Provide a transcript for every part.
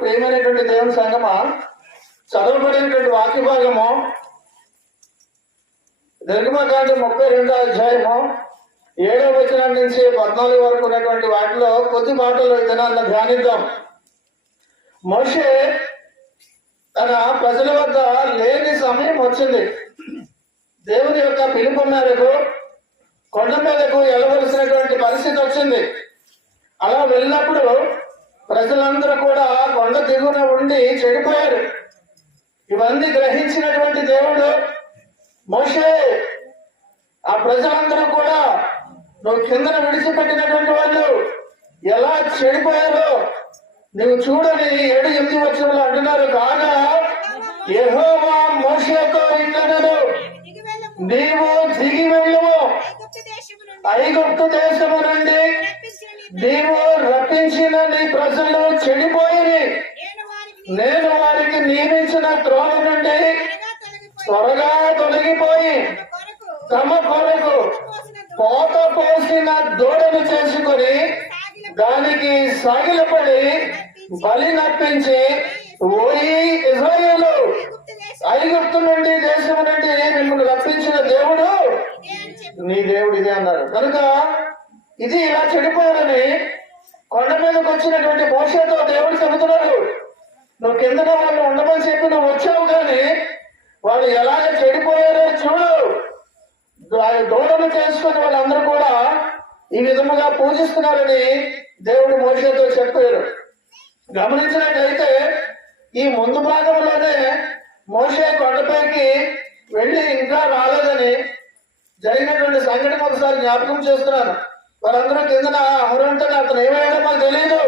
ప్రియమైనటువంటి దేవుని సంగమా, చదవబడినటువంటి వాక్య భాగము నిర్గమకాండం 32వ అధ్యాయము 7వ వచనం నుంచి 14 వరకు ఉన్నటువంటి వాటిలో కొద్ది మాటలు ఈ దినాన్న ధ్యానిద్దాం. మోషే తన ప్రజల వద్ద లేని సమయం వచ్చింది. దేవుని యొక్క పిలుపు మేరకు కొండ మీదకు వెళ్ళవలసినటువంటి పరిస్థితి వచ్చింది. అలా వెళ్ళినప్పుడు ప్రజలందరూ కూడా కొండ దిగున ఉండి చెడిపోయారు. ఇవన్నీ గ్రహించినటువంటి దేవుడు, మోషే ఆ ప్రజలందరూ కూడా నువ్వు కిందన విడిచిపెట్టినటువంటి వాళ్ళు ఎలా చెడిపోయారో నువ్వు చూడని 7-8 వచనంలో అంటున్నారు. కాగా యెహోవా మోషేతో ఇట్లనెను, నీవు దిగి వెళ్ళుము, ఐగుప్తు దేశము నుండి నీవు రప్పించిన నీ ప్రజలు చెడిపోయి నేను వారికి నియమించిన త్రోవ నుండి త్వరగా తొలగిపోయి తమ కొరకు పోత పోసిన దూడను చేసుకుని దానికి సాగిలపడి బలి నప్పించి ఓయి ఇశ్రాయేలు, ఐగుప్తు నుండి దేశం నుండి మిమ్మల్ని రప్పించిన దేవుడు నీ దేవుడు ఇదే అన్నారు. కనుక ఇది ఇలా చెడిపోయారని కొండ మీదకి వచ్చినటువంటి మోషేతో దేవుడు చెబుతున్నాడు. నువ్వు కిందన వాళ్ళు ఉండమని చెప్పి నువ్వు వచ్చావు, కానీ వాళ్ళు ఎలాగ చెడిపోయారో చూడు. దూడను చేసుకుని వాళ్ళందరూ కూడా ఈ విధముగా పూజిస్తున్నారని దేవుడు మోషేతో చెప్పారు. గమనించినట్లయితే ఈ ముందు భాగంలోనే మోషే కొండపైకి వెళ్ళి ఇంకా రాలేదని జరిగినటువంటి సంఘటన ఒకసారి జ్ఞాపకం చేస్తున్నాను. వారందరూ కిందన అమరుంటే అతను ఏమయ్యాడో మాకు తెలియదు,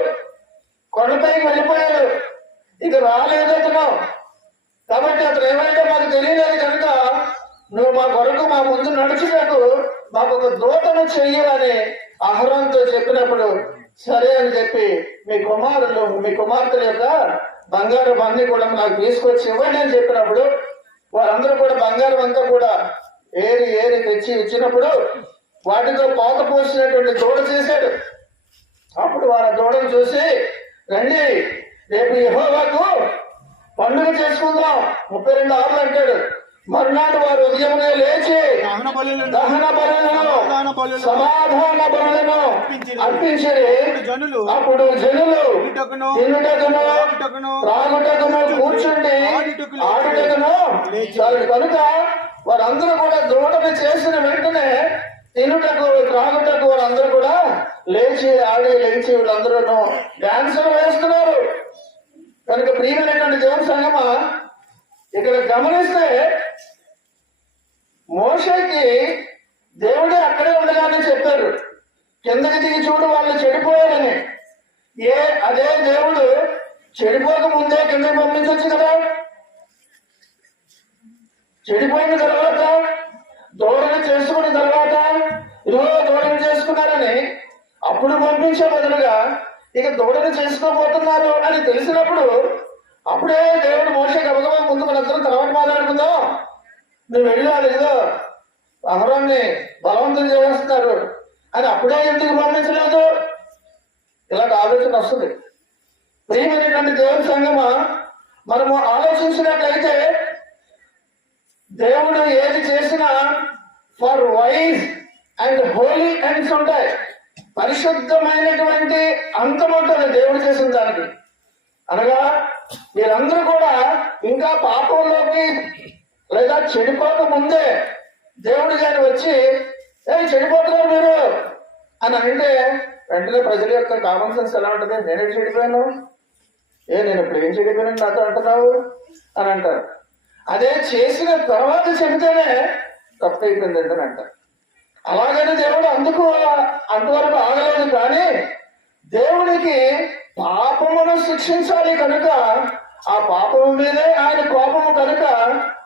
కొండపైకి వెళ్ళిపోయాడు, ఇక రాలేదు అతను. కాబట్టి అతను ఏమయ్యాడో మాకు తెలియలేదు. కనుక నువ్వు మా కొరకు మా ముందు నడుచుటకు మాకు ఒక దూతను చెయ్యని అహరోనుతో చెప్పినప్పుడు సరే అని చెప్పి మీ కుమార్తెల యొక్క బంగారం అన్ని కూడా నాకు తీసుకొచ్చి ఇవ్వండి అని చెప్పినప్పుడు వారందరూ కూడా బంగారం అంతా కూడా ఏరి తెచ్చి ఇచ్చినప్పుడు వాటితో పోత పోసినటువంటి దూడ చేశాడు. అప్పుడు వారి దూడను చూసి, రండి రేపు యెహోవాకు పండుగ చేసుకుందాం, 32 అంటాడు. మరునాడు వారు ఉదయమునే లేచి దహన బలులను సమాధాన బలులను అర్పించిరి. అప్పుడు జనులు తినుటకును త్రాగుటకును కూర్చుండి ఆడుటకును చాలు. కనుక వారందరూ కూడా దూడను చేసిన వెంటనే తినుటకు త్రాగుటకు వారందరూ కూడా లేచి లేచి వీళ్ళందరూ డాన్సులు వేస్తున్నారు. కనుక ప్రియమైనటువంటి దేవుని సంగమా, ఇక్కడ గమనిస్తే మోషేకి దేవుడే అక్కడే ఉండగానే చెప్పారు, కిందకి దిగి చూడు వాళ్ళు చెడిపోయారని. అదే దేవుడు చెడిపోక ముందే కిందకి పంపించవచ్చు కదా. చెడిపోయిన తర్వాత దూడను చేసుకున్న తర్వాత ఇదిగో దూడను చేసుకున్నారని అప్పుడు పంపించే బదులుగా ఇక దూడను చేసుకోబోతున్నారు అని తెలిసినప్పుడు అప్పుడే దేవుడు మోషే గబగబా ముందు మనందరం తర్వాత మాట్లాడుకుందాం, నువ్వు వెళ్ళాలి ఇదో అహరోన్ని బలవంతం చేస్తున్నారు అని అప్పుడే ఎందుకు పంపించలేదు? ఇలాంటి ఆలోచన వస్తుంది. ప్రియమైనటువంటి దేవుని సంగమా, మనము ఆలోచించినట్లయితే దేవుడు ఏది చేసినా for wise and holy ends ఉంటాయి. పరిశుద్ధమైనటువంటి అంతం ఉంటుంది దేవుడు చేసిన దానికి. అనగా మీరందరూ కూడా ఇంకా పాపంలోకి లేదా చెడిపోక ముందే దేవుడు గాని వచ్చి చెడిపోతున్నారు మీరు అని అంటే వెంటనే ప్రజల యొక్క కామన్ సెన్స్ ఎలా ఉంటుంది? నేనే చెడిపోయాను, నేను ఇప్పుడు ఏం చెడిపోయాను నాతో అంటున్నావు అని అంటారు. అదే చేసిన తర్వాత చెబితేనే తప్పు అయిపోయింది అని అంటారు. అలాగని దేవుడు అంతవరకు ఆగలేదు. కానీ దేవునికి పాపమును శిక్షించాలి కనుక ఆ పాపము మీదే ఆయన కోపము కనుక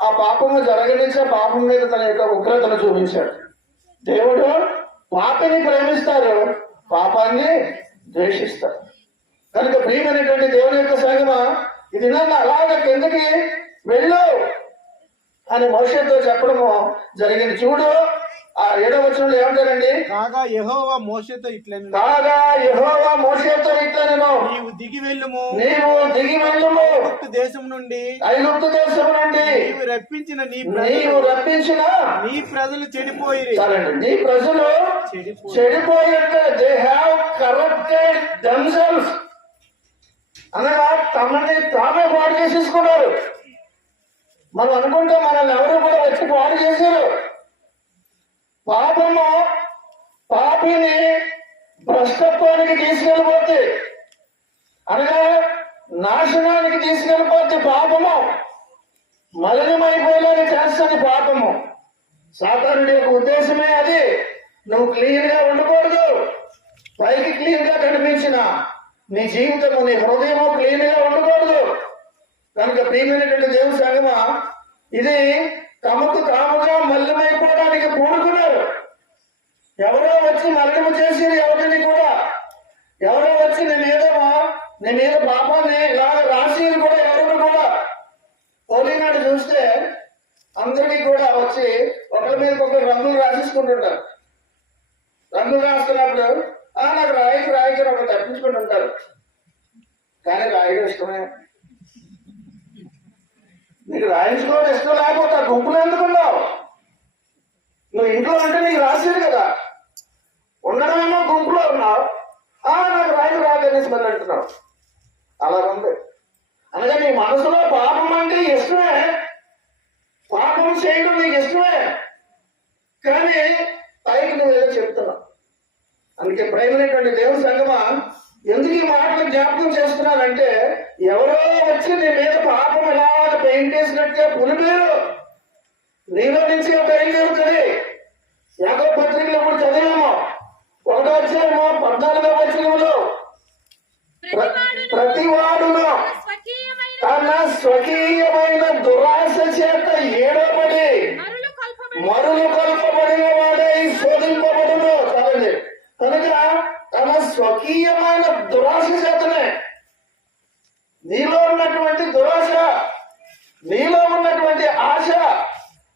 ఆ పాపము జరగనిచ్చే పాపం మీద తన యొక్క ఉగ్రతను చూపించాడు. దేవుడు పాపిని ప్రేమిస్తారు, పాపాన్ని ద్వేషిస్తారు. కనుక ప్రియమైనటువంటి దేవుని యొక్క సంగమా, ఇది నన్ను అలాగ కిందకి వెళ్ళు అని మోషేతో చెప్పడము జరిగింది. చూడు ఆ 7వ వచనంలో ఏమంటారండి? కాగా యెహోవా మోషేతో ఇట్లనెను, నీవు దిగి వెళ్ళుము, ఐగుప్తు దేశం నుండి నీవు రప్పించిన నీ ప్రజలు చెడిపోయిరి. చాలండి. నీ ప్రజలు చెడిపోయినట్టు దే హ్యావ్ కరప్టెడ్ దెమ్సెల్వ్స్ అనగా తమని తామే పాడు చేసేసుకున్నారు. మనం అనుకుంటే మనల్ని ఎవరు కూడా వచ్చి పాడు చేశారు. పాపము పాపిని భ్రష్టత్వానికి తీసుకెళ్ళిపోద్ది, అనగా నాశనానికి తీసుకెళ్ళిపోద్ది. పాపము మలినమైపోయేలాగా చేస్తుంది. పాపము సాతానుడి యొక్క ఉద్దేశమే అది. నువ్వు క్లీన్ గా ఉండకూడదు. పైకి క్లీన్ గా కనిపించిన నీ జీవితము, నీ హృదయము క్లీన్ గా ఉండకూడదు. కనుక ప్రియమైనటువంటి దేవుని సంగమా, ఇది తమకు తాముగా మలినమైపోవడానికి పూనుకున్నారు. ఎవరో వచ్చి మలినము చేసి ఎవరిని కూడా, ఎవరో వచ్చి నీ మీద పాపాన్ని ఇలా రాసి కూడా ఎవరు కూడా పోలినాడు చూస్తే అందరికీ కూడా వచ్చి ఒకరి మీద ఒకరు రంగులు రాసేసుకుంటుంటారు. రంగులు రాస్తున్నప్పుడు నాకు రాయికి ఒకరు తప్పించుకుంటుంటారు. కానీ రాయడం ఇష్టమే. నీకు రాయించుకోవడం ఇష్టం లేకపోతే ఆ గుంపులు ఎందుకున్నావు? నువ్వు ఇంట్లో అంటే నీకు రాసేది కదా, ఉండడమేమో గుంపులో ఉన్నావు. నాకు రాయకనేసి మళ్ళీ అంటున్నావు. అలా ఉంది. అనగా నీ మనసులో పాపం అంటే ఇష్టమే, పాపం చేయడం నీకు ఇష్టమే, కానీ పైకి నువ్వు ఏదో చెప్తున్నావు. అందుకే ప్రేమైనటువంటి దేవుని సంగమా, ఎందుకు ఈ మాటలు జ్ఞాపకం చేస్తున్నానంటే, ఎవరో వచ్చి నీ మీద పాపం ఎలాగ పెయింట్ వేసినట్టే పులిమేరు నీలో నుంచి బయలుదేరుతుంది. యాకోబు పత్రికలో కూడా చదివాము, 1వ అధ్యాయము 14వ వచనంలో, ప్రతివాడును తన స్వకీయమైన దురాశ చేత ఏడబడి మరులు కల్పబడిన వాడై శోధింపబడును. కదండి. కనుక తన స్వకీయమైన దురాశ చేతనే, నీలో ఉన్నటువంటి దురాశ, నీలో ఉన్నటువంటి ఆశ,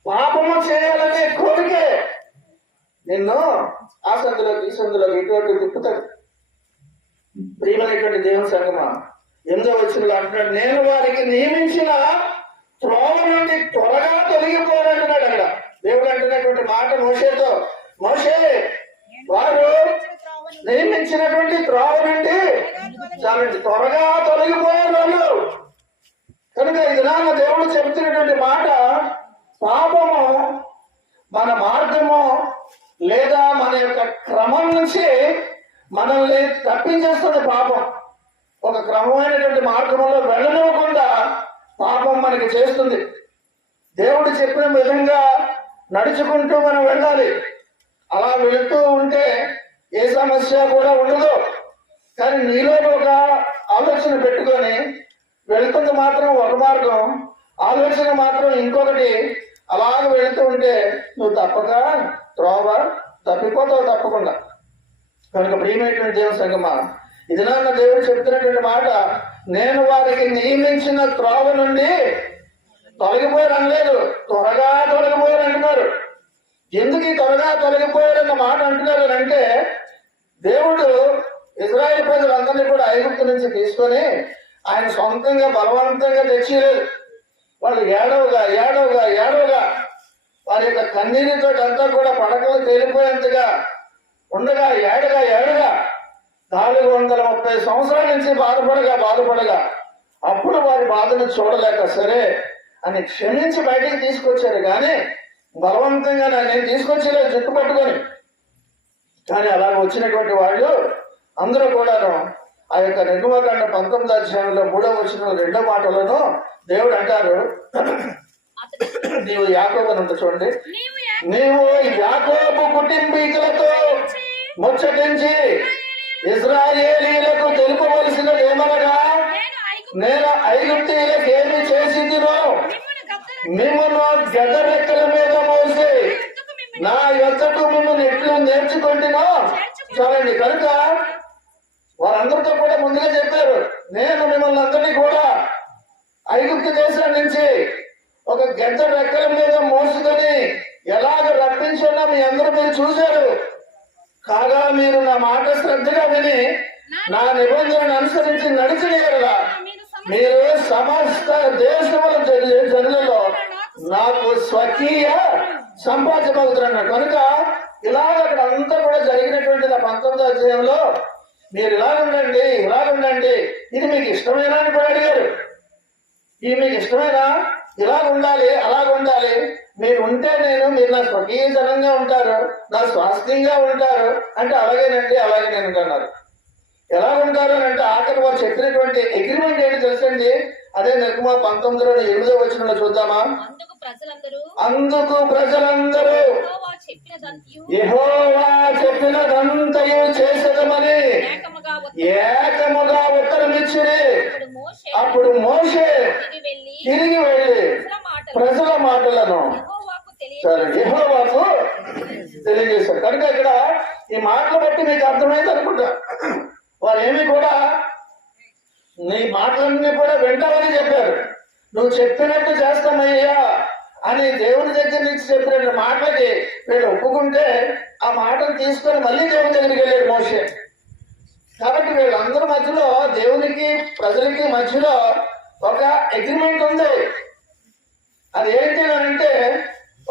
పాపము చేయాలనే కోరికే నిన్ను ఆ సందులోకి ఈ సందులోకి ఇటువంటి తిప్పుతాడు. ప్రియమైనటువంటి దేవుని సంగమా, 8వ వచనంలో అంటున్నాడు, నేను వారికి నియమించిన త్రోవ నుండి త్వరగా తొలగిపోవాలంటున్నాడు. అక్కడ దేవుడు అంటున్నటువంటి మాట మోషేతో, మోషే వారు నియమించినటువంటి త్రోవ నుండి చాలండి త్వరగా తొలగిపోయారు వాళ్ళు. కనుక ఇది నాన్న దేవుడు చెబుతున్నటువంటి మాట, పాపము మన మార్గము లేదా మన యొక్క క్రమం నుంచి మనల్ని తప్పించేస్తుంది. పాపం ఒక క్రమమైనటువంటి మార్గంలో వెళ్ళనివ్వకుండా పాపం మనకి చేస్తుంది. దేవుడు చెప్పిన విధంగా నడుచుకుంటూ మనం వెళ్ళాలి. అలా వెళుతూ ఉంటే ఏ సమస్య కూడా ఉండదు. కానీ నీలో ఒక ఆలోచన పెట్టుకొని వెళుతుంది మాత్రం ఒక మార్గం, ఆలోచన మాత్రం ఇంకొకటి, అలాగ వెళుతూ ఉంటే నువ్వు తప్పక త్రోవ తప్పిపోతావు తప్పకుండా. కనుక ప్రియమైనటువంటి దేవుని సంగమా, ఇది నాన్న దేవుడు చెప్తున్నటువంటి మాట, నేను వారికి నియమించిన త్రోవ నుండి తొలగిపోయారు అనలేదు, త్వరగా తొలగిపోయారు అంటున్నారు. ఎందుకు ఈ త్వరగా తొలగిపోయారన్న మాట అంటున్నారు అంటే, దేవుడు ఇజ్రాయేల్ ప్రజలందరినీ కూడా ఐగుప్తు నుంచి తీసుకొని ఆయన సొంతంగా బలవంతంగా తెచ్చిలేదు. వాళ్ళు ఏడవగా వారి యొక్క కన్నీటితో అంతా కూడా పడకలు తేలిపోయేంతగా ఉండగా ఏడగా 430 సంవత్సరాల నుంచి బాధపడగా అప్పుడు వారి బాధను చూడలేక సరే అని క్షమించి బయటికి తీసుకొచ్చారు. కానీ బలవంతంగా నేను తీసుకొచ్చేలేదు జుట్టు పట్టుకొని. కానీ అలా వచ్చినటువంటి వాళ్ళు అందరూ కూడాను ఆ యొక్క నిర్గమకాండ 19వ అధ్యాయంలో 3వ వచనం 2వ మాటలను దేవుడు అంటారు, నీవు యాకోబు అని ఉంటుంది చూడండి, నీవు యాకోబు కుటుంబీకులతో ముచ్చటించి ఇశ్రాయేలీయులకు తెలుపవలసినది ఏమనగా, నేను ఐగుప్తీయులకు ఏమి చేసిందినో మిమ్మల్ని గడ్డ రెక్కల మీద మోసి నా యొద్దకు మిమ్మల్ని ఎట్లు నేర్చుకుంటున్నా. చూడండి, కనుక వారందరితో కూడా ముందుగా చెప్పారు, నేను మిమ్మల్ని అందరినీ కూడా ఐగుప్తు దేశం నుంచి ఒక గడ్డ రెక్కల మీద మోసుకొని ఎలాగ రప్పించానో మీ అందరూ మీరు చూశారు. కాగా మీరు నా మాట శ్రద్ధగా విని నా నిబంధనను అనుసరించి నడిచిన ఎడల మీరు సమస్త దేశముల జనులలో నాకు స్వకీయ సంపాదించబోతున్నారు. కనుక ఇలాగ అక్కడ అంతా కూడా జరిగినటువంటి 19వ అధ్యాయంలో మీరు ఇలాగుండండి, ఇది మీకు ఇష్టమేనా అని కూడా అడిగారు. ఇది మీకు ఇష్టమేనా? ఇలా ఉండాలి, అలాగ ఉండాలి, మీరు ఉంటే మీరు నా స్వకీయ జనంగా ఉంటారు, నా స్వాస్థ్యంగా ఉంటారు అంటే అలాగేనండి, అలాగే నేను అన్నారు. ఎలా ఉంటారు అని అంటే ఆఖరి వారు చెప్పినటువంటి అగ్రిమెంట్ ఏంటి తెలుసండి? అదే నిర్గమ 19లో 8వ వచనంలో చూద్దామా. అందుకు ప్రజలందరూ యెహోవా చెప్పినదంతయు చేసేదమని ఏకముగా ఉత్తరమిచ్చిరి. అప్పుడు మోషే తిరిగి వెళ్ళి ప్రజల మాటలను యెహోవాకు తెలియజేశారు. కనుక ఇక్కడ ఈ మాటలు బట్టి మీకు అర్థమైంది అనుకుంటా. వాళ్ళేమి కూడా నీ మాటలన్నీ కూడా వింటామని చెప్పారు. నువ్వు చెప్పినట్టు చేస్తామయ్యా అని దేవుని దగ్గర నుంచి చెప్పిన మాటలకి వీళ్ళు ఒప్పుకుంటే ఆ మాటలు తీసుకొని మళ్ళీ దేవుని దగ్గరికి వెళ్ళాడు మోషే. కాబట్టి వీళ్ళందరి మధ్యలో దేవునికి ప్రజలకి మధ్యలో ఒక అగ్రిమెంట్ ఉంది. అది ఏంటి అంటే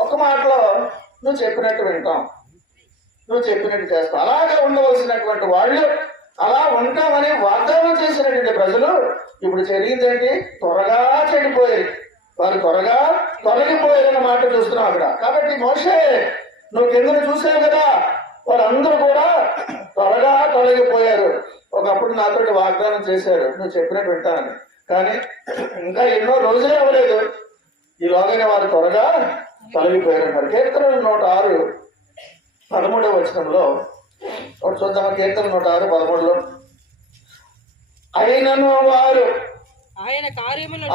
ఒక మాటలో నువ్వు చెప్పినట్టు వింటాం, నువ్వు చెప్పినట్టు చేస్తాం. అలాగే ఉండవలసినటువంటి వాళ్ళు అలా ఉంటామని వాగ్దానం చేసినటువంటి ప్రజలు ఇప్పుడు జరిగిందేంటి? త్వరగా చెడిపోయారు, వారు త్వరగా తొలగిపోయారన్న మాట చూస్తున్నాం అక్కడ. కాబట్టి మోషే నువ్వు కిందను చూసావు కదా, వాళ్ళందరూ కూడా త్వరగా తొలగిపోయారు. ఒకప్పుడు నాతో వాగ్దానం చేశారు నువ్వు చెప్పినట్టు వింటానని, కానీ ఇంకా ఎన్నో రోజులే అవ్వలేదు, ఈలోగానే వారు త్వరగా తొలగిపోయారు అన్నారు. కీర్తనలు 106:13 వచనంలో ఒకటి చూద్దామా. కీర్తన 106:13లో అయినను వారు ఆయన కార్యములను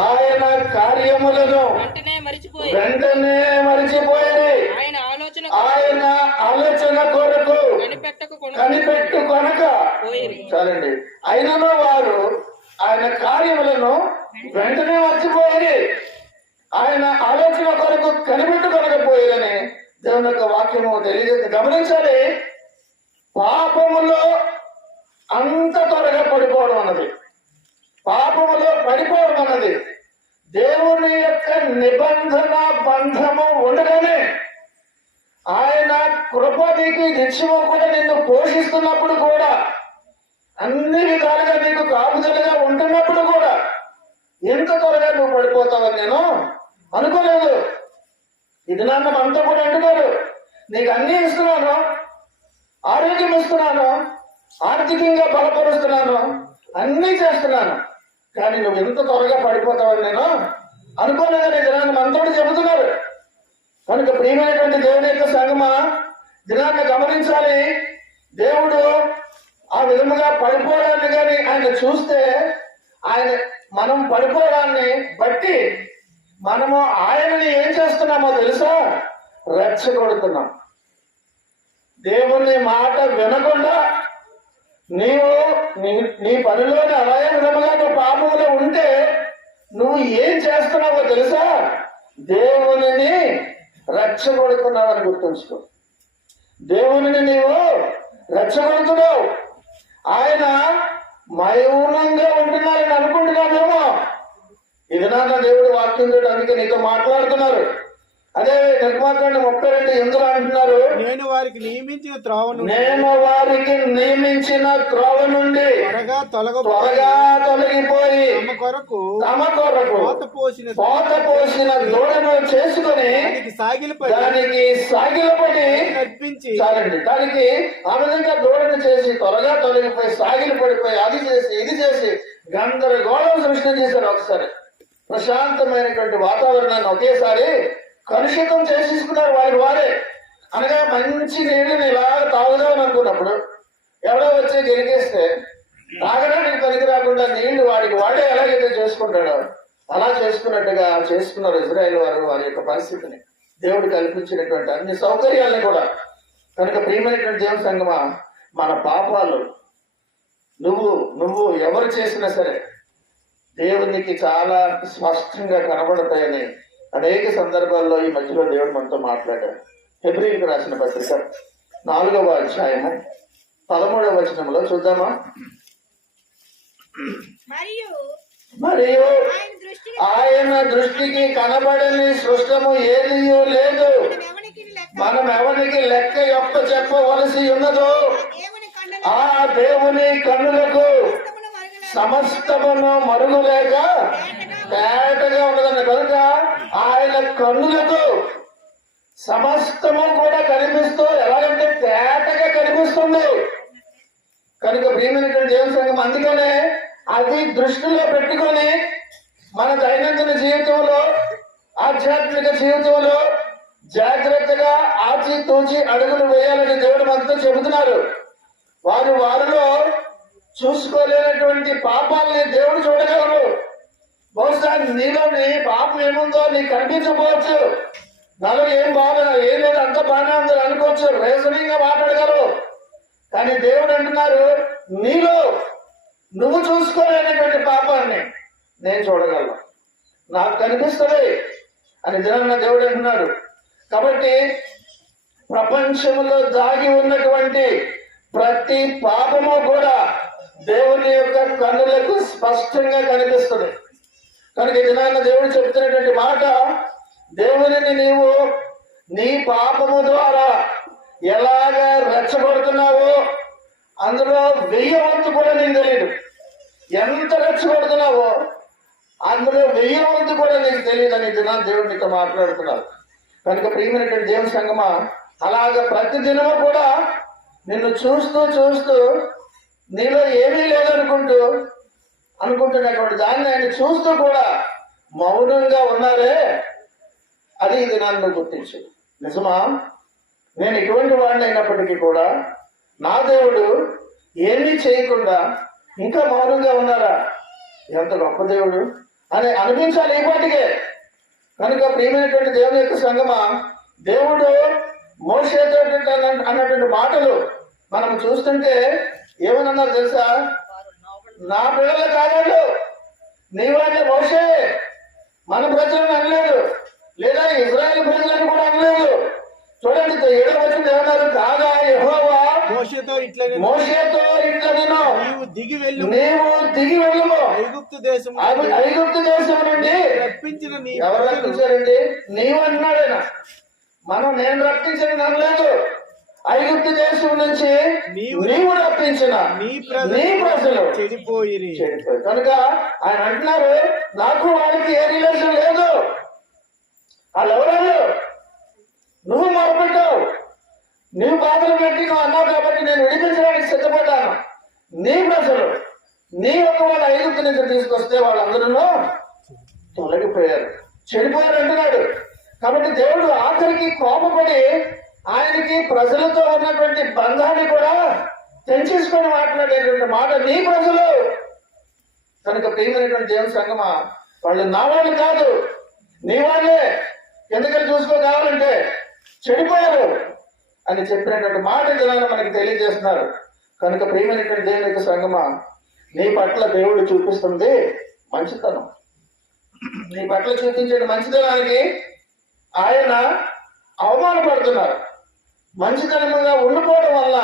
వెంటనే మరిచిపోయి ఆయన ఆలోచన కొరకు కనిపెట్టుకొనక. చాలండి. అయినను వారు ఆయన కార్యములను వెంటనే మర్చిపోయి ఆయన ఆలోచన కొరకు కనిపెట్టుకొనకపోయారని దేవుని యొక్క వాక్యము తెలియజేసి గమనించాలి. పాపములో అంత త్వరగా పడిపోవడం అన్నది, పాపములో పడిపోవడం అన్నది దేవుని యొక్క నిబంధన బంధము ఉండగానే ఆయన కృప నీకు నిత్యము కూడా నిన్ను పోషిస్తున్నప్పుడు కూడా అన్ని విధాలుగా నీకు కాపుదలుగా ఉంటున్నప్పుడు కూడా ఎంత త్వరగా నువ్వు పడిపోతావని నేను అనుకోలేదు. ఇది నన్ను అంతా కూడా అంటున్నారు, నీకు అన్ని ఇస్తున్నాను, ఆరోగ్యం ఇస్తున్నాను, ఆర్థికంగా బలపరుస్తున్నాను, అన్నీ చేస్తున్నాను, కానీ నువ్వు ఎంత త్వరగా పడిపోతావని నేను అనుకోలేదని దినాన్ని మనతోటి చెబుతున్నారు. కనుక ప్రియమైనటువంటి దేవుని యొక్క సంగమా, దినాన్ని గమనించాలి. దేవుడు ఆ విధముగా పడిపోవడాన్ని కానీ ఆయన చూస్తే ఆయన మనం పడిపోవడాన్ని బట్టి మనము ఆయనని ఏం చేస్తున్నామో తెలుసా? రెచ్చగొడుతున్నాం. దేవుని మాట వినకుండా నీవు నీ పనిలోని అలాగే విధముగా నువ్వు పాపంలో ఉంటే నువ్వు ఏం చేస్తున్నావో తెలుసా? దేవునిని రెచ్చగొడుతున్నావని గుర్తుంచుకో. దేవునిని నీవు రెచ్చగొడుతున్నావు. ఆయన మౌనంగా ఉంటున్నారని అనుకుంటున్నామేమో. ఇది నా దేవుడు వాక్యం అందుకే నీతో మాట్లాడుతున్నారు. అదే నిర్మాకాండ 32 అంటున్నారు, నేను వారికి నియమించిన త్రోవ నుండి త్వరగా తొలగిపోయి తమ కొరకు పోత పోసిన దూడను చేసుకుని దానికి సాగిలపడి నడిపించి. చాలండి. దానికి ఆ విధంగా దూడను చేసి త్వరగా తొలగిపోయి సాగిలు పడిపోయి అది చేసి ఇది చేసి గందరగోళం సృష్టి చేశారు. ఒకసారి ప్రశాంతమైనటువంటి వాతావరణాన్ని ఒకేసారి కలుషితం చేసేసుకున్నారు వారే. అనగా మంచి నీళ్ళని ఇలా తాగుదామని అనుకున్నప్పుడు ఎవడో వచ్చి గెలిగేస్తే తాగడానికి పనికి రాకుండా నీళ్లు వాడే ఎలాగైతే చేసుకుంటాడో అలా చేసుకున్నట్టుగా చేసుకున్నారు ఇజ్రాయేల్ వారి యొక్క పరిస్థితిని. దేవుడు కల్పించినటువంటి అన్ని సౌకర్యాలని కూడా. కనుక ప్రియమైనటువంటి దేవుని సంగమా, మన పాపాలు నువ్వు ఎవరు చేసినా సరే దేవునికి చాలా స్పష్టంగా కనబడతాయని అనేక సందర్భాల్లో ఈ మధ్యలో దేవుడు మనతో మాట్లాడాడు. హెబ్రీయులకు రాసిన పత్రిక 4వ అధ్యాయము 13వ వచనంలో చూద్దామా. మరియు ఆయన దృష్టికి కనబడని సృష్టము ఏదియూ లేదు, మనం ఎవరికి లెక్క యొక్క చెప్పవలసి ఉన్నదో ఆ దేవుని కన్నులకు సమస్తమును మరుగులేక తేటగా ఉన్నదన్న కనుక ఆయన కన్నులకు సమస్తము కూడా కనిపిస్తూ ఎలాగంటే తేటగా కనిపిస్తుంది. కనుక ప్రియమైనటువంటి దేవుని సంఘం, అందుకనే అది దృష్టిలో పెట్టుకొని మన దైనందిన జీవితంలో, ఆధ్యాత్మిక జీవితంలో జాగ్రత్తగా ఆచితూచి అడుగులు వేయాలని దేవుడు మనతో చెబుతున్నారు. వారిలో చూసుకోలేనటువంటి పాపాలని దేవుడు చూడగలరు. బహుశా నీలోని పాపం ఏముందో నీకు కనిపించకపోవచ్చు, నాలో ఏం లేదు అంత బాగానే ఉందని అనుకోవచ్చు, రీజనింగ్ గా మాట్లాడగలరు. కానీ దేవుడు అంటున్నారు, నీలో నువ్వు చూసుకోలేనటువంటి పాపాన్ని నేను చూడగలను, నాకు కనిపిస్తుంది అని దినాన్న దేవుడు అంటున్నాడు. కాబట్టి ప్రపంచంలో దాగి ఉన్నటువంటి ప్రతి పాపము కూడా దేవుని యొక్క కన్నులకు స్పష్టంగా కనిపిస్తుంది. కనుక ఈ దినాన్న దేవుడు చెప్తున్నటువంటి మాట, దేవునిని నీవు నీ పాపము ద్వారా ఎలాగ రెచ్చగొడుతున్నావో అందులో 1000 వంతు కూడా నీకు తెలియదు. ఎంత రెచ్చగొడుతున్నావో అందులో 1000 వంతు కూడా నీకు తెలియదు అని దినాన్ని దేవుడు నీతో మాట్లాడుతున్నారు. కనుక ప్రియమైనటువంటి దేవుని సంగమా, అలాగ ప్రతి దినము కూడా నిన్ను చూస్తూ నీలో ఏమీ అనుకుంటున్నటువంటి దాన్ని ఆయన చూస్తూ కూడా మౌనంగా ఉన్నారే, అది ఇది నన్ను గుర్తించు. నిజమా? నేను ఇటువంటి వాడిని అయినప్పటికీ కూడా నా దేవుడు ఏమీ చేయకుండా ఇంకా మౌనంగా ఉన్నారా, ఎంత గొప్ప దేవుడు అని అనిపించాలి ఈ పాటికే. కనుక ప్రియమైనటువంటి దేవుని యొక్క సంగమా, దేవుడు మోషేతో అన్నటువంటి మాటలు మనం చూస్తుంటే ఏమన్నారు తెలుసా? నా పిల్లలు కాదు, నీవాడే మోషే, మన ప్రజలను అనలేదు, లేదా ఇజ్రాయేల్ ప్రజలను కూడా అనలేదు. చూడండి 7వ వచనం ఏమన్నారు? కాగా యెహోవా మోషేతో ఇట్లా నేను నీవు దిగి వెళ్ళుము ఐగుప్తు దేశం నుండి రప్పించిన ఎవరు రప్పించారండి? నీవు అన్నాడైనా, నేను రప్పించిన అనలేదు. ఐగుప్తు దేశం నుంచి నీవు రప్పించిన నీ ప్రజలు చెడిపోయి. కనుక ఆయన అంటున్నారు, నాకు వాళ్ళకి ఏ రిలేషన్ లేదు. వాళ్ళు ఎవరు? నువ్వు మొరపెట్టావు, నువ్వు బాధలు పెట్టి నువ్వు అన్నావు కాబట్టి నేను విడిపించడానికి సిద్ధపడ్డాను. నీ ప్రజలు నీ యొక్క వాళ్ళ ఐగుప్తు నుంచి తీసుకొస్తే వాళ్ళందరూ తొలగిపోయారు, చెడిపోయారు అంటున్నాడు. కాబట్టి దేవుడు ఆఖరికి కోపపడి ఆయనకి ప్రజలతో ఉన్నటువంటి బంధాన్ని కూడా తెంచేసుకొని మాట్లాడేటువంటి మాట, నీ ప్రజలు. కనుక ప్రియమైనటువంటి దేవుని సంగమా, వాళ్ళు నా వాళ్ళు కాదు, నీ వాళ్ళే, ఎందుకని చూసుకో కావాలంటే చెడిపోయారు అని చెప్పినటువంటి మాట జనాలు మనకి తెలియజేస్తున్నారు. కనుక ప్రియమైనటువంటి దేవుని యొక్క సంగమా, నీ పట్ల దేవుడు చూపిస్తుంది మంచితనం. నీ పట్ల చూపించే మంచితనానికి ఆయన అవమానపడుతున్నారు. మంచితనంగా ఉండిపోవడం వల్ల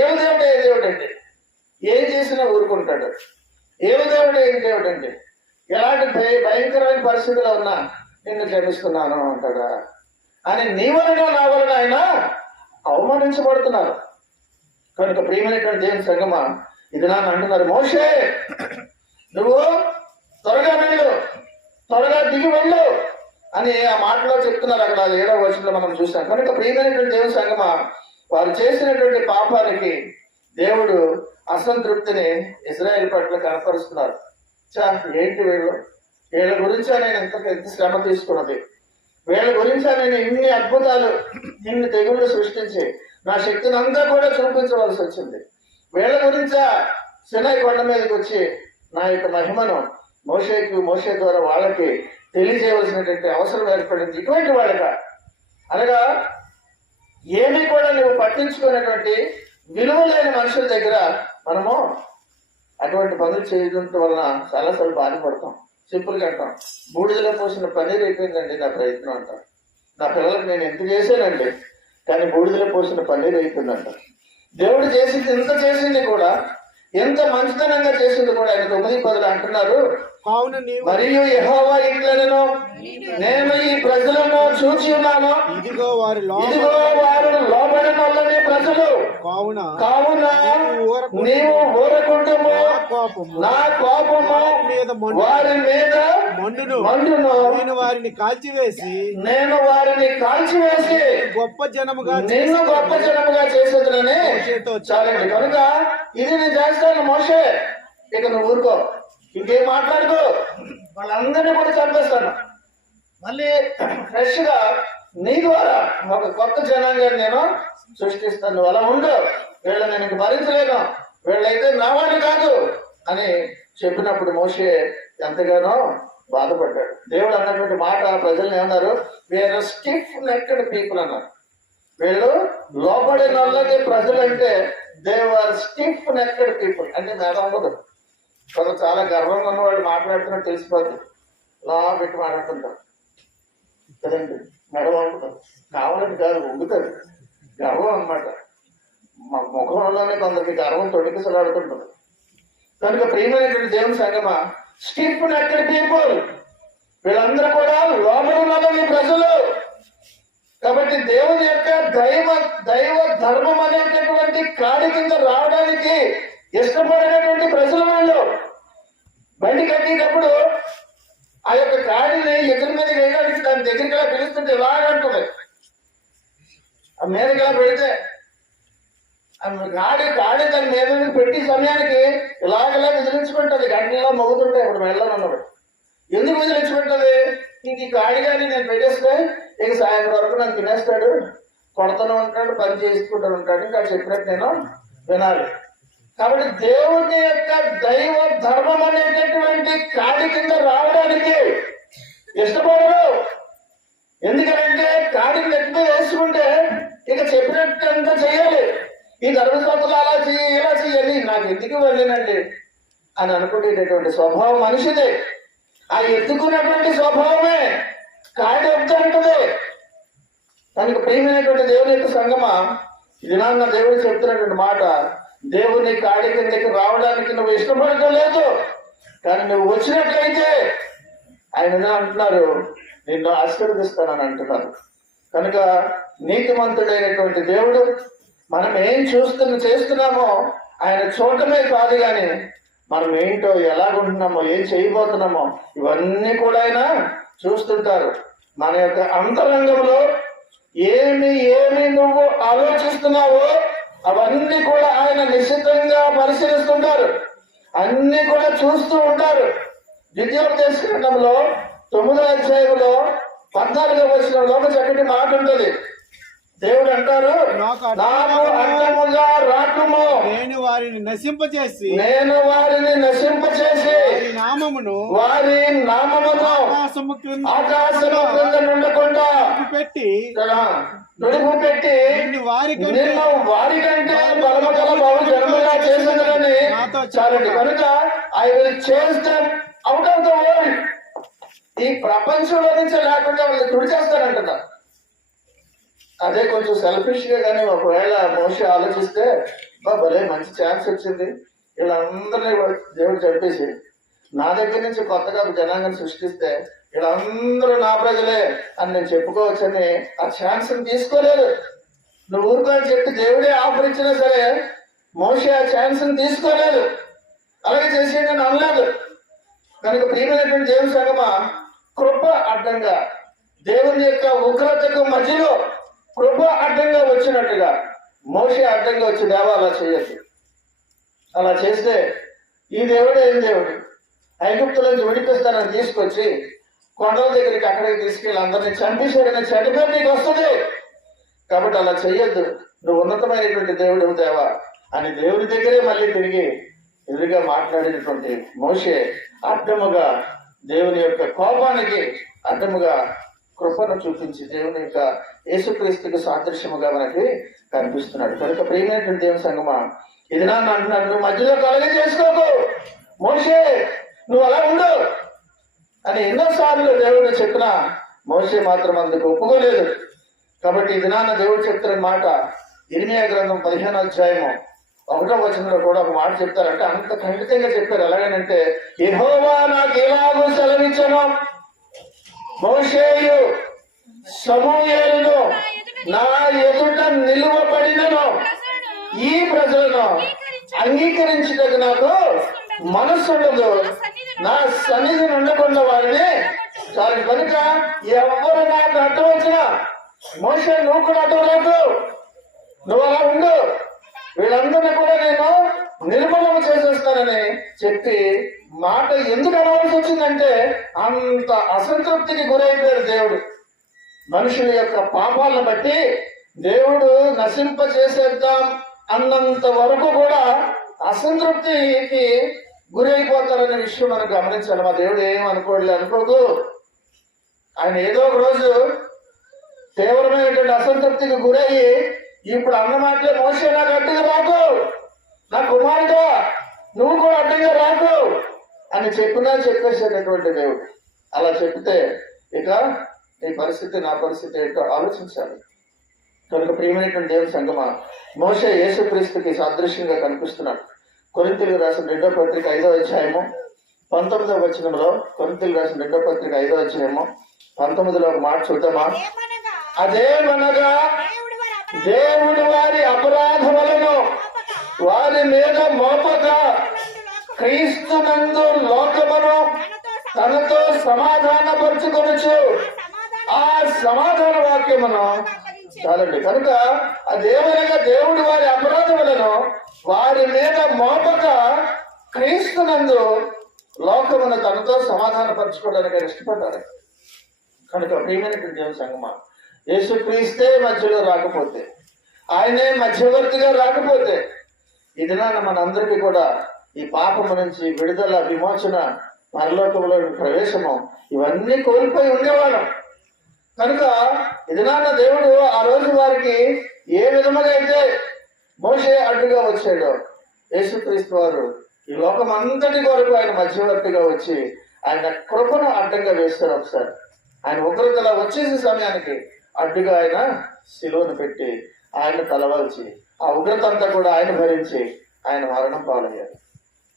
ఏ దేవుడు అంటే ఏం చేసినా ఊరుకుంటాడు. ఏం దేవుడు అంటే ఎలాంటి భయంకరమైన పరిస్థితిలో ఉన్నా నిన్ను క్షమిస్తున్నాను అంటాడా అని నీ వలన నా వలన ఆయన అవమానించబడుతున్నారు. కనుక ప్రియమైనటువంటి దేవుని సంగమా, ఇది నాన్న అంటున్నారు, మోషే నువ్వు త్వరగా వెళ్ళు, త్వరగా దిగి వెళ్ళు అని ఆ మాటలో చెప్తున్నారు. అక్కడ 7వ వచనంలో మనం చూసాం. కనుక ప్రియమైనటువంటి దేవుని సంగమా, వారు చేసినటువంటి పాపానికి దేవుడు అసంతృప్తిని ఇజ్రాయేల్ పట్ల కనపరుస్తున్నారు. ఏంటి వీళ్ళ గురించా నేను ఎంత శ్రమ తీసుకున్నది, వీళ్ళ గురించా నేను ఇన్ని అద్భుతాలు, ఇన్ని తెగుళ్ళు సృష్టించి నా శక్తిని అంతా కూడా చూపించవలసి వచ్చింది. వీళ్ళ గురించా సినాయి కొండ మీదకి వచ్చి నా యొక్క మహిమను మోషే ద్వారా వాళ్ళకి తెలియజేయవలసినటువంటి అవసరం ఏర్పడింది. ఇటువంటి వాళ్ళక అనగా ఏమీ కూడా నువ్వు పట్టించుకునేటువంటి విలువలేని మనుషుల దగ్గర మనము అటువంటి పనులు చేయడం వలన చాలాసార్లు బాధపడతాం. సింపుల్గా అంటాం, బూడిదలో పోసిన పన్నీర్ అయిపోయిందండి నా ప్రయత్నం అంటాం. నా పిల్లలకు నేను ఎంత చేశానండి, కానీ బూడిదలో పోసిన పన్నీరు అయిపోయిందంట. దేవుడు చేసింది ఇంత చేసింది కూడా, ఎంత మంచితనంగా చేసింది కూడా ఆయన 9:10 అంటున్నారు, కావున నీవు మరియు యెహోవా ఇట్లనెను, నేను ఈ ప్రజలను చూచి ఉన్నాను, ఇదిగో వారి ఇదిగో వారు లోబడిన వాళ్ళని ప్రజలు, కావున నీవు ఊరకుండము, నా కోపము వారి మీద మండును, నేను వారిని కాల్చివేసి గొప్ప జనముగా నిన్ను గొప్ప జనముగా చేసేదని చాలండి. కనుక ఇది నేను చేస్తాను మోషే, ఇక నువ్వు ఊరుకో, ఇంకేం మాట్లాడుకో, వాళ్ళందరినీ కూడా చంపేస్తాను, మళ్ళీ ఫ్రెష్ గా నీ ద్వారా ఒక కొత్త జనాంగాన్ని నేను సృష్టిస్తాను, అలా ఉండు, వీళ్ళని నేను ఇంక భరించలేను, వీళ్ళైతే నావాడి కాదు అని చెప్పినప్పుడు మోషే ఎంతగానో బాధపడ్డాడు. దేవుడు అన్నటువంటి మాట ప్రజల్ని ఏమన్నారు, వీఆర్ స్టిఫ్ నెక్డ్ పీపుల్ అన్నారు. వీళ్ళు లోబడి నల్లటి ప్రజలు అంటే they are stiff necked people, అంటే మేడం ఉండదు. కొంత చాలా గర్వంగా ఉన్నవాళ్ళు మాట్లాడుతున్నట్టు తెలిసిపోతుంది, లా పెట్టి మాట్లాడుతుంటారు కదండి, మేడం ఉంటుంది, కావాలని కాదు, ఉండుతుంది గర్వం అన్నమాట. మా ముఖంలోనే కొందరికి గర్వం తొడికిసలాడుతుంటుంది. కనుక ప్రియమైనటువంటి దేవుని సంగమా, స్టిఫ్ నెక్డ్ పీపుల్, వీళ్ళందరూ కూడా లోబడి నల్లని ప్రజలు. కాబట్టి దేవుని యొక్క దైవ ధర్మం అనేటటువంటి కాడి కింద రావడానికి ఇష్టపడినటువంటి ప్రజలు వాళ్ళు. బండి కట్టేటప్పుడు ఆ యొక్క కాడిని ఎదురు మీద వేయడానికి దాని దగ్గరికి ఇలా పిలుస్తుంటే ఇలాగంటుంది, ఆ మీదకి ఇలా పెడితే కాడి దాని మీద పెట్టి సమయానికి ఇలాగలా విదిలించుకుంటుంది, గంటలా మోగుతుంటే ఇప్పుడు వెళ్ళనున్నాడు. ఎందుకు విదిలించుకుంటుంది? ఇంక ఈ కాడి కానీ నేను పెట్టేస్తే ఇక సాయంత్రం వరకు నన్ను తినేస్తాడు, కొడతాను ఉంటాడు, పని చేసుకుంటూ ఉంటాడు, ఇంకా చెప్పినట్టు నేను వినాలి. కాబట్టి దేవుని యొక్క దైవ ధర్మం అనేటటువంటి కాడి కింద రావడానికి ఇష్టపడరు. ఎందుకంటే కాడిని నెట్టిన వేసుకుంటే ఇక చెప్పినట్టు అంతా చేయాలి, ఈ ధర్మశాస్త్రాలు అలా చెయ్యి ఇలా చెయ్యాలి, నాకు ఎందుకు వెళ్ళినండి అని అనుకునేటటువంటి స్వభావం మనిషిదే. ఆ ఎత్తుకున్నటువంటి స్వభావమే కాడి ఎత్తుంటుంది. దానికి ప్రియమైనటువంటి దేవుని యొక్క సంగమా, ఇది నాన్న దేవుడు చెప్తున్నటువంటి మాట, దేవుని కాడి కిందకి రావడానికి నువ్వు ఇష్టపడటం లేదు, కానీ నువ్వు వచ్చినట్లయితే ఆయన అంటున్నారు, నిన్ను ఆశీర్వదిస్తానని అంటున్నారు. కనుక నీతిమంతుడైనటువంటి దేవుడు మనం ఏం చేస్తున్నామో ఆయన చూడటమే కాదు, కానీ మనం ఏంటో ఎలాగుంటున్నామో ఏం చేయబోతున్నామో ఇవన్నీ కూడా ఆయన చూస్తుంటారు. మన యొక్క అంతరంగంలో ఏమి నువ్వు ఆలోచిస్తున్నావో అవన్నీ కూడా ఆయన నిశ్చితంగా పరిశీలిస్తుంటారు, అన్ని కూడా చూస్తూ ఉంటారు. ద్వితీయోపదేశ గ్రంథంలో 9వ అధ్యాయంలో 14వ వచనంలో ఒక చక్కటి మాట ఉంటుంది. దేవుడు అంటారు, నాకు అడ్డముగా రాకుము, నేను వారిని నశింపచేసి వారి నామమును ఆకాశము క్రింద నుండకుండా నుడుపు పెట్టి నిన్ను వారికంటే బలము గల బహు జనముగా చేసేదని చాలండి. కనుక I will change them out of the world, ఈ ప్రపంచంలో నుంచే లేకుండా వాళ్ళు తుడి చేస్తారంటున్నారు. అదే కొంచెం సెల్ఫిష్ గా కానీ ఒకవేళ మోషే ఆలోచిస్తే, భలే మంచి ఛాన్స్ వచ్చింది, వీళ్ళందరినీ దేవుడు చంపేసి నా దగ్గర నుంచి కొత్తగా జనాంగం సృష్టిస్తే వీళ్ళందరూ నా ప్రజలే అని నేను చెప్పుకోవచ్చని ఆ ఛాన్స్ తీసుకోలేదు. నువ్వు ఊరుకొని చెప్పి దేవుడే ఆఫర్ ఇచ్చినా సరే మోషే ఆ ఛాన్స్ తీసుకోలేదు, అలాగే చేసి నేను అనలేదు. కనుక ప్రియమైనటువంటి దేవుని సంగమా, కృప అడ్డంగా దేవుని యొక్క ఉగ్రతకు మధ్యలో కృప అడ్డంగా వచ్చినట్టుగా మోషే అడ్డంగా వచ్చి దేవా అలా చేయొచ్చు. అలా చేస్తే ఈ దేవుడే ఏం దేవుడు, ఐగుప్తు నుంచి విడిపిస్తానని తీసుకొచ్చి కొండల దగ్గరికి అక్కడికి తీసుకెళ్ళి అందరినీ చంపేశాడని చనిపోయి నీకు వస్తుంది. కాబట్టి అలా చెయ్యొద్దు, నువ్వు ఉన్నతమైనటువంటి దేవుడు దేవా అని దేవుడి దగ్గరే మళ్ళీ తిరిగి ఎదురుగా మాట్లాడినటువంటి మోషే అడ్డముగా దేవుని యొక్క కోపానికి అడ్డముగా కృపను చూపించి దేవుని యొక్క యేసుక్రీస్తుకి సాదృశ్యముగా మనకి కనిపిస్తున్నాడు. కనుక ప్రియమైనటువంటి దేవుని సంగమా, ఇది నాన్న అంటున్నాడు, నువ్వు మధ్యలో కలగ చేసుకోకు మోషే, నువ్వు అలా ఉండు అని ఎన్నోసార్లు దేవుడిని చెప్పినా మోషే మాత్రం అందుకు ఒప్పుకోలేదు. కాబట్టి ఈ దినాన్న దేవుడు చెప్తున్న మాట ఇర్మియా గ్రంథం 15వ అధ్యాయము 1వ వచనంలో కూడా ఒక మాట చెప్తారంటే అంత ఖండితంగా చెప్పారు. ఎలాగనంటే యెహోవా నాకు ఎలాగో సెలవిచ్చను, మోషేయు సమూయేలును నా ఎదుట నిలువబడినను ఈ ప్రజలను అంగీకరించటకు నాకు మనస్సు ఉండదు, నా సన్నిధి ఉండకుండా వారిని చాలు. కనుక ఎవరు నాకు అడ్డం వచ్చినా మోషే నువ్వు కూడా అడ్డం లేదు, నువ్వు అలా ఉండు, వీళ్ళందరినీ కూడా నేను నిర్మూలన చేసేస్తానని చెప్పి మాట ఎందుకు అనవలసి వచ్చిందంటే అంత అసంతృప్తికి గురైపోయారు దేవుడు. మనుషుల యొక్క పాపాలను బట్టి దేవుడు నశింప చేసేద్దాం అన్నంత వరకు కూడా అసంతృప్తికి గురైపోతారనే విషయం మనం గమనించాలి. మా దేవుడు ఏం అనుకోదు. ఆయన ఏదో ఒక రోజు తీవ్రమైనటువంటి అసంతృప్తికి గురయ్యి ఇప్పుడు అన్న మాటలే మోసే నాకు అడ్డుగా రాకు, నా కుమారుడా నువ్వు కూడా అడ్డుగా రాకు అని చెప్పేసేటటువంటి దేవుడు. అలా చెప్తే ఇక నీ పరిస్థితి నా పరిస్థితి ఏంటో ఆలోచించాలి. కనుక ప్రియమైనటువంటి దేవుని సంగమా, మోషే యేసుక్రీస్తుకి సాదృశ్యంగా కనిపిస్తున్నాడు. కొరింథీయులకు రాసిన 2వ పత్రిక 5వ అధ్యాయము 19వ వచనంలో, కొరింథీయులకు రాసిన 2వ పత్రిక 5వ అధ్యాయము 19లో ఒక మాట చూద్దామా? అదేమనగా దేవుడు వారి అపరాధములను వారి మీద మోపక క్రీస్తునందు లోకమును తనతో సమాధానపరుచుకొనుచు ఆ సమాధాన వాక్యమును చాలండి. కనుక అదేమనగా దేవుడు వారి అపరాధములను వారి మీద మోపక క్రీస్తునందు లోకమును తనతో సమాధానపరచుకోవడానికి ఇష్టపడ్డారు. కనుక ప్రియమైనటువంటి దేవుని సంగమా, యేసుక్రీస్తే మధ్యలో రాకపోతే, ఆయనే మధ్యవర్తిగా రాకపోతే ఈ దినాన మనందరికీ కూడా ఈ పాపము నుంచి విడుదల, విమోచన, పరలోకంలో ప్రవేశము ఇవన్నీ కోల్పోయి ఉండేవాళ్ళం. కనుక ఈ దినాన దేవుడు ఆ రోజు వారికి ఏ విధముగా అయితే మోషే అడ్డుగా వచ్చాడో, యేసుక్రీస్తు వారు ఈ లోకం అంతటి కొరకు ఆయన మధ్యవర్తిగా వచ్చి ఆయన కృపను అడ్డంగా వేస్తారు. ఒకసారి ఆయన ఉగ్రతలా వచ్చేసే సమయానికి అడ్డుగా ఆయన శిలువను పెట్టి ఆయన తలవల్చి ఆ ఉగ్రత అంతా కూడా ఆయన భరించి ఆయన మరణం పాలయ్యారు.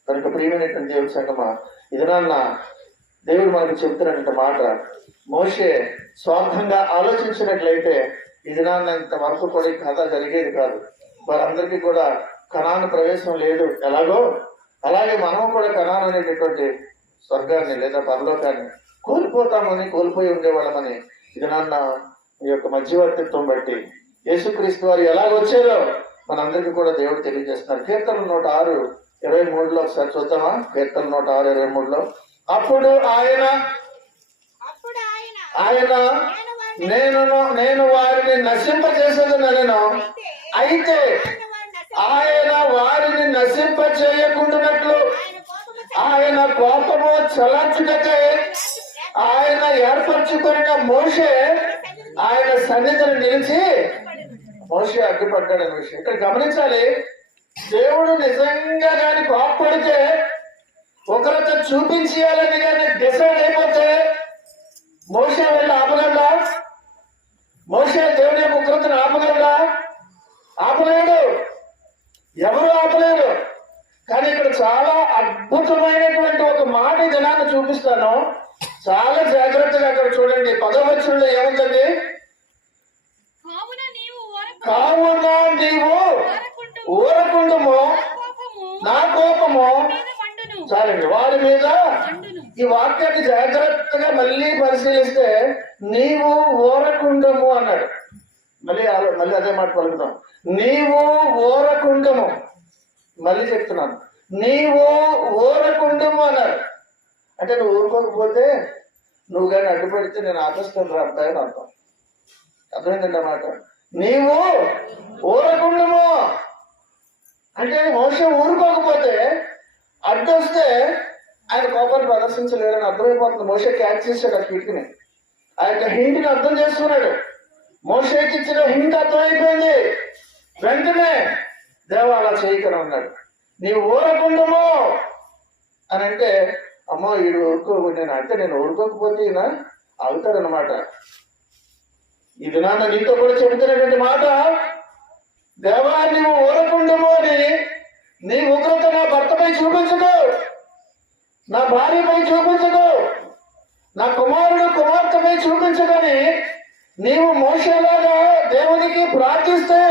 కనుక ప్రియమైనటువంటి దేవుడి సంగమా, ఇదనన్న దేవుడు మనకు చెప్తున్నటువంటి మాట, మోషే స్వార్థంగా ఆలోచించినట్లయితే ఇదినంత వరకు కూడా ఈ కథ జరిగేది కాదు. వారందరికీ కూడా కనాను ప్రవేశం లేదు. ఎలాగో అలాగే మనము కూడా కనాను అనేటటువంటి స్వర్గాన్ని లేదా పరలోకాన్ని కోల్పోయి ఉండేవాళ్ళమని ఇదనన్న ఈ యొక్క మధ్యవర్తిత్వం బట్టి యేసుక్రీస్తు వారు ఎలాగొచ్చారో మనందరికీ కూడా దేవుడు తెలియజేస్తున్నారు. కీర్తన 106:23 ఒకసారి చూద్దామా? కీర్తన 106:23 అప్పుడు ఆయన నేను వారిని నశింపజేసేదనను, అయితే ఆయన వారిని నశింప చేయకుండానట్లు ఆయన కోపము చలార్చుటకై ఆయన ఏర్పరచుకున్న మోషే ఆయన సన్నిధిని నిలిచి మోషే అడ్డుపడ్డాడనే విషయం ఇక్కడ గమనించాలి. దేవుడు నిజంగా కానీ కోపడితే ఒకరితో చూపించేయాలని కానీ డిసైడ్ అయిపోతే మోషే వెళ్ళి ఆపగలడా? మోషే దేవుని యొక్క ఉగ్రతను ఆపగలడా? ఆపలేడు, ఎవరు ఆపలేరు. కానీ ఇక్కడ చాలా అద్భుతమైనటువంటి ఒక మాట జనాన్ని చూపిస్తాను, చాలా జాగ్రత్తగా అక్కడ చూడండి. 10వ వచనంలో ఏముందండి? కావున నీవు ఊరకుండుము, నా కోపము చాలండి వారి మీద. ఈ వాక్యాన్ని జాగ్రత్తగా మళ్ళీ పరిశీలిస్తే నీవు ఊరకుండము అన్నాడు. మళ్ళీ అదే మాట పలుకుతాం, నీవు ఊరకుండము. మళ్ళీ చెప్తున్నాను, నీవు ఊరకుండము అన్నాడు. అంటే నువ్వు ఊరుకోకపోతే, నువ్వు కానీ అడ్డుపెడితే నేను ఆపేస్తాను రా అబ్బాయి అర్థం. అర్థమైందండి అన్నమాట. నీవు ఊరకుండము అంటే మోషే ఊరుకోకపోతే, అడ్డొస్తే ఆయన కోపాన్ని ప్రదర్శించలేరని అర్థమైపోతుంది. మోషే క్యాచ్ చేశాడు ఆ కిటికీని, ఆ యొక్క హింట్ని అర్థం చేసుకున్నాడు. మోషేకి ఇచ్చిన హింట్ అర్థమైపోయింది. వెంటనే దేవ అలా చేయకనే ఉన్నాడు, నీవు ఊరకుండము అని అంటే, అమ్మో వీడు నేను ఊరుకోకపోతే ఈయన అవుతాడనమాట. ఇది నాన్న నీతో కూడా చెబుతున్నటువంటి మాట, దేవా నీవు ఊరకుండము అని నీ ఉగ్రత నా భర్తపై చూపించదు, నా భార్యపై చూపించదు, నా కుమారుడు కుమార్తెపై చూపించదని నీవు మోషేలాగా దేవునికి ప్రార్థిస్తే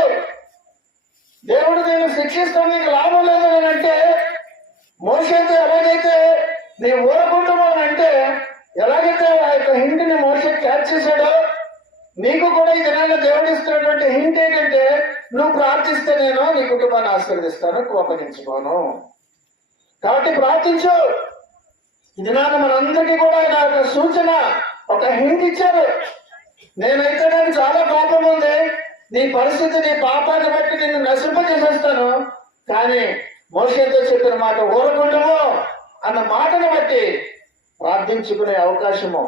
దేవుడు నేను శిక్షిస్తాను, నీకు లాభం లేదని అంటే, మోషేతో ఎలాగైతే నీ ఊరకుండము అని అంటే ఎలాగైతే ఆ యొక్క హింట్ని మోషే క్యాచ్ చేశాడో, నీకు కూడా ఈ దినాల్లో దేవుడు ఇస్తున్నటువంటి హింట్ ఏంటంటే, నువ్వు ప్రార్థిస్తే నేను నీ కుటుంబాన్ని ఆశీర్వదిస్తాను, కోపగించుకోను. కాబట్టి ప్రార్థించు. ఈ దినాన మనందరికీ కూడా ఆయన ఒక సూచన, ఒక హింట్ ఇచ్చారు. నేనైతే నాకు చాలా కోపం ఉంది, నీ పరిస్థితి నీ పాపాన్ని బట్టి నిన్ను నశింపజేసేస్తాను, కానీ మోషేతో చెప్పిన మాట ఊరకుండము అన్న మాటను బట్టి ప్రార్థించుకునే అవకాశము,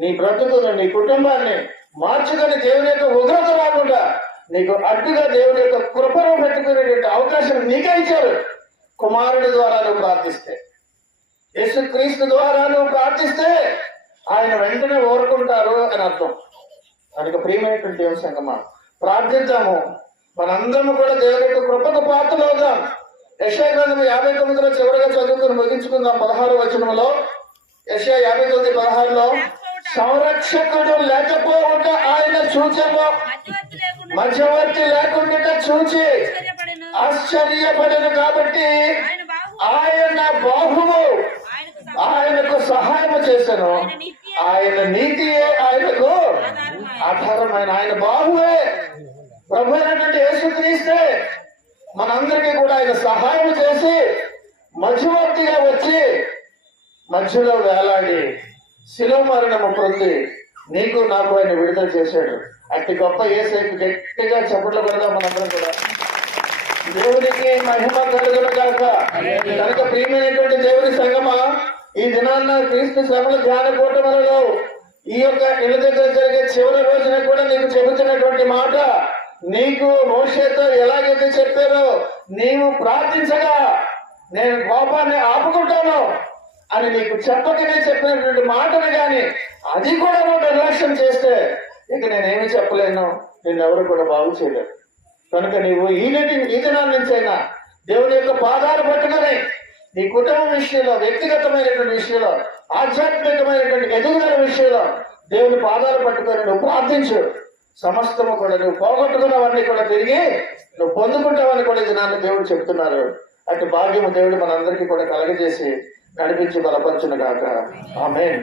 నీ బ్రతుకును నీ కుటుంబాన్ని మార్చుకొని దేవుని యొక్క ఉగ్రత రాకుండా నీకు అడ్డుగా దేవుని యొక్క కృపను పెట్టుకునేటువంటి అవకాశం నీకే ఇచ్చారు. కుమారుడి ద్వారా నువ్వు ప్రార్థిస్తే, యేసుక్రీస్తు ద్వారా నువ్వు ప్రార్థిస్తే ఆయన వెంటనే ఊరుకుంటారు అని అర్థం. కనుక ప్రియమైనటువంటి దేవుని సంగమా, ప్రార్థిద్దాము. మనందరము కూడా దేవుని యొక్క కృపకు పాత్రలు అవుదాం. యెషయా గ్రంథం 59లో చివరిగా చదువుకుని ముగించుకుందాం. 16వ వచనంలో, యెషయా 59:16లో, సంరక్షకుడు లేకపోవట ఆయన చూచెను, మధ్యవర్తి లేకుండా చూచి ఆశ్చర్యపడను. కాబట్టి ఆయన బాహువు ఆయనకు సహాయం చేశాను, ఆయన నీతియే ఆయనకు ఆధారమైన, ఆయన బాహువే ప్రభు అయినటువంటి యేసుక్రీస్తే మనందరికీ కూడా ఆయన సహాయం చేసి మధ్యవర్తిగా వచ్చి మధ్యలో వేలాడి శిలువ మరణము పొంది నీకు నాకు ఆయన విడుదల చేశాడు. అట్టి గొప్ప యేసయ్యకు గట్టిగా చప్పట్లు కొడదాం మనందరం కూడా. దేవునికి మహిమ కలుగును గాక. కనుక ప్రియమైనటువంటి దేవుని సంగమా, ఈ దినాన్న క్రీస్తు శ్రమల ధ్యాన కూటములలో ఈ యొక్క ఇళ్ళ దగ్గర జరిగే చివరి రోజున కూడా నీకు చెబుతున్నటువంటి మాట, నీకు మోషేతో ఎలాగైతే చెప్పారో నీవు ప్రార్థించగా నేను కోపాన్ని ఆపుకుంటాను అని నీకు చెప్పకనే చెప్పినటువంటి మాటను కానీ అది కూడా నువ్వు నిర్లక్ష్యం చేస్తే ఇక నేనేమి చెప్పలేను, నిన్నెవరు కూడా బాగు చేయలేరు. కనుక నీవు ఈ దినాల నుంచైనా దేవుని యొక్క పాదాలు పట్టుకొని నీ కుటుంబం విషయంలో, వ్యక్తిగతమైనటువంటి విషయంలో, ఆధ్యాత్మికమైనటువంటి ఎదుగుదల విషయంలో దేవుని పాదాలు పట్టుకొని నువ్వు ప్రార్థించు. సమస్తము కూడా నువ్వు పోగొట్టుకున్నవన్నీ కూడా తిరిగి నువ్వు పొందుకుంటావని కూడా ఈ దినాన్ని దేవుడు చెప్తున్నారు. అటు భాగ్యము దేవుడు మనందరికీ కూడా కలగజేసి నడిపించి బలపరచును గాక. ఆమేన్.